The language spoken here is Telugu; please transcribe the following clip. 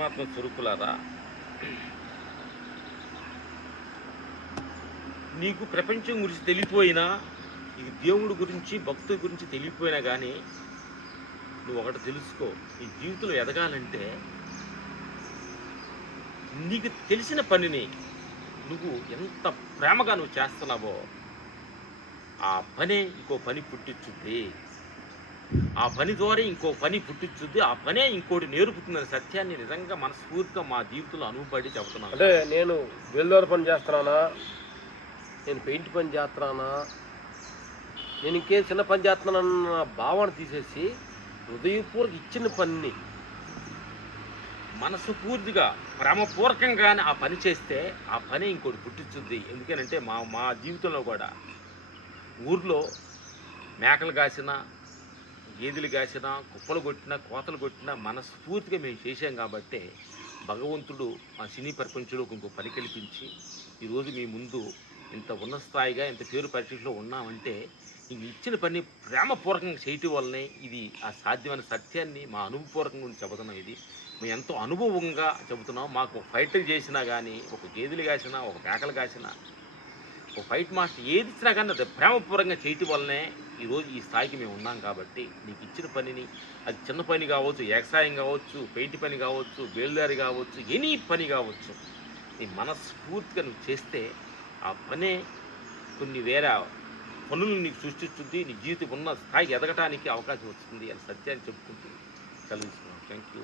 పరమాత్మ స్వరూపులారా, నీకు ప్రపంచం గురించి తెలియపోయినా, ఇది దేవుడి గురించి భక్తుల గురించి తెలియపోయినా కానీ నువ్వు ఒకటి తెలుసుకో. నీ జీవితంలో ఎదగాలంటే నీకు తెలిసిన పనిని నువ్వు ఎంత ప్రేమగా నువ్వు చేస్తున్నావో ఆ పనే ఇంకో పని పుట్టించుద్ది. ఆ పని ద్వారా ఇంకో పని పుట్టించుద్ది. ఆ పనే ఇంకోటి నేర్పుతుందనే సత్యాన్ని నిజంగా మనస్ఫూర్తిగా మా జీవితంలో అనుభవపడి చెబుతున్నాను. అంటే నేను బెల్దారు పని చేస్తున్నానా, నేను పెయింట్ పని చేస్తున్నానా, నేను ఇంకేం చిన్న పని చేస్తున్నానన్న భావన తీసేసి హృదయపూర్వక ఇచ్చిన పనిని మనసు పూర్తిగా ప్రేమపూర్వకంగానే ఆ పని చేస్తే ఆ పని ఇంకోటి పుట్టించుద్ది. ఎందుకనంటే మా మా జీవితంలో కూడా ఊర్లో మేకలు కాసినా, గేదెలు కాసినా, కుప్పలు కొట్టినా, కోతలు కొట్టినా మనస్ఫూర్తిగా మేము చేసాం కాబట్టి భగవంతుడు ఆ సినీ ప్రపంచంలోకి ఇంకో పని కల్పించి ఈరోజు మీ ముందు ఇంత ఉన్నత స్థాయిగా ఇంత పేరు పరిస్థితిలో ఉన్నామంటే ఇంక ఇచ్చిన పని ప్రేమపూర్వకంగా చేయటం వల్లనే ఇది ఆ సాధ్యమైన సత్యాన్ని మా అనుభవపూర్వకంగా చెబుతున్నాం. ఇది మేము ఎంతో అనుభవంగా చెబుతున్నాం. మాకు ఫైట్లు చేసినా కానీ, ఒక గేదెలు కాసినా, ఒక మేకలు కాసినా, ఒక ఫైట్ మాస్టర్ ఏది ఇచ్చినా కానీ అది ప్రేమపూర్వకంగా చేయటం వల్లనే ఈరోజు ఈ స్థాయికి మేము ఉన్నాం. కాబట్టి నీకు ఇచ్చిన పనిని, అది చిన్న పని కావచ్చు, వ్యవసాయం కావచ్చు, పెయింట్ పని కావచ్చు, బేల్దారి కావచ్చు, ఎనీ పని కావచ్చు, నీ మనస్ఫూర్తిగా నువ్వు చేస్తే ఆ పనే కొన్ని వేరే పనులు నీకు సృష్టిస్తుంది. నీ జీవితం ఉన్న స్థాయికి ఎదగటానికి అవకాశం వస్తుంది అని సత్యాన్ని చెప్పుకుంటూ సెలవు తీసుకున్నాను. Thank you.